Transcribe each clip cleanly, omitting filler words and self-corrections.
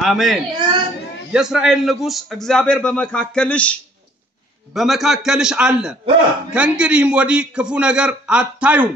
አሜን የእስራኤል ንጉስ እግዚአብሔር በመካከልሽ አለ ከእንግዲህም ወዲህ ክፉ ነገር አታዩም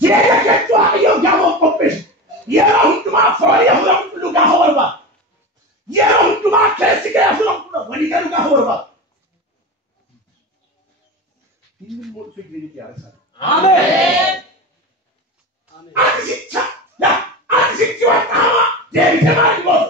Jireenya keetti waaqayyo gaafa qopheessu yeroo hundumaa foonii hafuura qulqulluu gaafa barbaadu. Yeroo hundumaa keessi kee hafuura qulqulluu walii galuu gaafa barbaadu. Inni immoo dhufee jireenya kee haaressa. Ameen. Ati sicha ati sichi waan qaama deebisee maal gootu?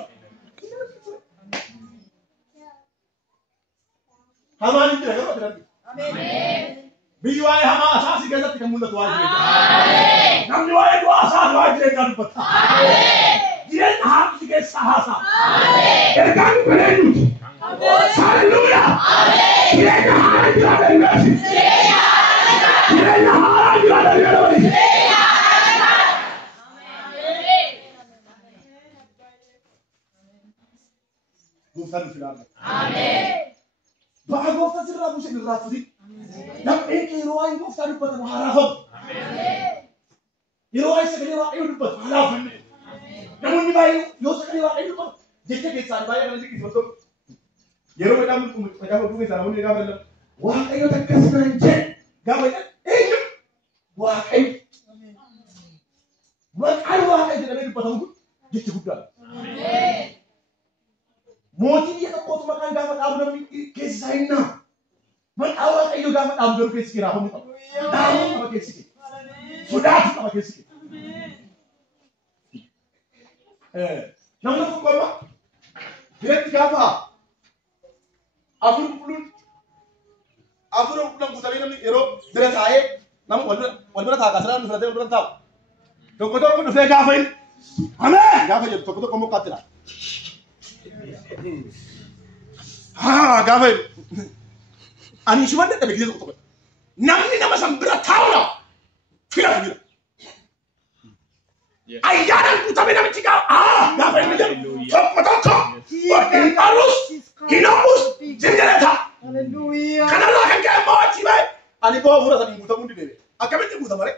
Hamaan jira garuu ati Ameen. Biyyi waa'ee hamaa asaasi keessatti kan mul'atu waa jireenya. Namni waa'ee du'aa asaasi waa jireenyaa dubbata. Jireenya haamsi keessaa haasaa. Ergaan bareenyuuti. Haleluuyaa. Jireenya haaraa jiraata ingaasi. Jireenya haaraa jiraata ingaasi. Gooftaan nuti ilaalla. Ba'a gooftaan sirraa buusee irraa fuuti. Namni yeroo waa'ee gooftaa dubbatan haaraafamu. Yeroo waa'ee sagalee waaqayyoo dubbatu haaraafanne. Namoonni baay'ee yoo sagalee waaqayyoo dubbatu jecha keessaan baay'ee kan liqqiifatu. Yeroo midhaan gaafa bu'ee isaa namoonni gaafa lallabu waaqayyoo takkas naan jedhe gaafa eenyu waaqayyo. Maqaan waaqayyo jedhamee dubbatamu kun jecha guddaadha. Mootiin biyya tokkootu maqaan gaafa dhaabu namni keessi isaa hin naamu. Maqaa waaqayyo gaafa dhaabu garuu keessi kee raafamuu qaba. Dhaabuu qaba keessi kee. Sodaatu qaba keessi kee. Namni tokko qaba biratti gaafa afur qulqulluun guutamee namni yeroo bira taa'ee nama wal bira taa'a kasiraan fudhatee wal bira taa'u. Tokko tokko dhufee gaafa hin ameen gaafa jedhu tokko tokko mokkaatti dha. Gaafa hin ani si wanda dabe gizo tokko namni nama san bira taawla fira fira ayyanan guutamee namichi gaafa hin tokko tokko wakil qarus hinamus zinjalata kanarraa kan ka'e mo'achi bahe ani boo fuula sanii guutamuu ni deebe akkamitti guutama ree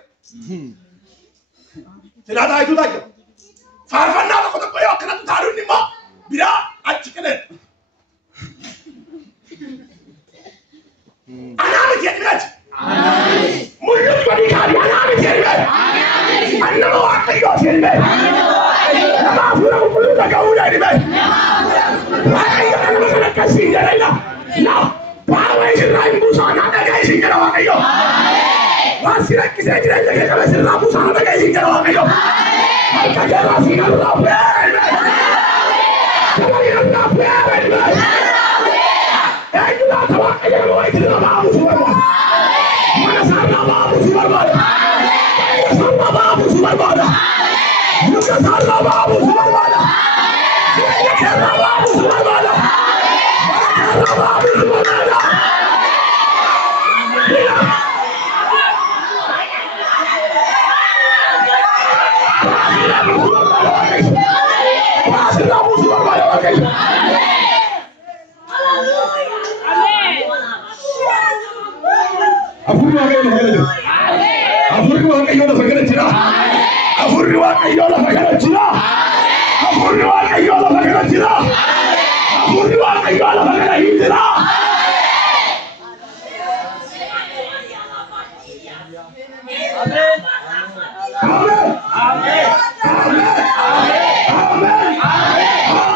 silaa taayituu taayya faarfannaa tokko tokko yoo akkanatti taaluun immoo biraa achi keneen Anami jedhati. Mul'atu badi kaabi anami jedhati. Annama waaqayyo jedhati. Nama fuula qulqulluu dhaga'uu jedhati. Waaqayyo nama kana akkasii jedhani. Na baaba isirraa hin buusaa na dhaga'i isin jedha waaqayyo. Waan si rakkisee jireenya kee qaba isirraa buusaa na dhaga'i isin jedha waaqayyo. Harka keerraa si galurraa beelme. Sababii beelme. Ejula tawa ejula wa ejula babu subarba. Mana sarra babu subarba. Sarra babu subarba. Luka sarra babu subarba. Sarra babu subarba. Sarra babu subarba. Sarra babu subarba. Afurri waaqayyo lafa kana jira. Afurri waaqayyo lafa kana jira. Afurri waaqayyo lafa kana jira. Afurri waaqayyo lafa kana jira. Amen. Amen. Amen. Amen. Amen.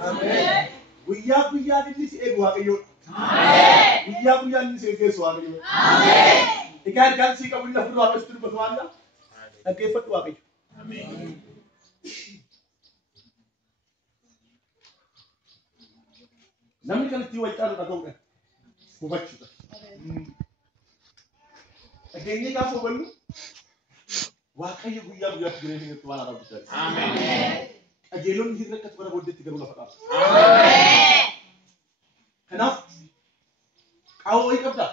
Amen. Guyyaa guyyaa inni si eegu waaqayyoodha. Guyyaa guyyaa inni si eeggeessu waaqayyoodha. Egaa kan si qabu inni fuudhu waaqayyooti dubbatu waanidha. Dhaggeeffadhu waaqayyo. Namni kan ittiin wal caalu dhaga'uudha. Hubachuudha. Dhageenyee gaafa hubannu waaqayyo guyyaa guyyaatti jireenya keessatti waan haala guddaati. Qajeelonni hin rakkatu bara booddeetti garuu lafa dhaabatu. Kanaaf qaawwa wayii qabdaa?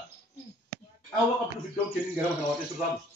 Qaawwa qabduuf iddoo kennin gara kana waaqayyo sirraa buusa.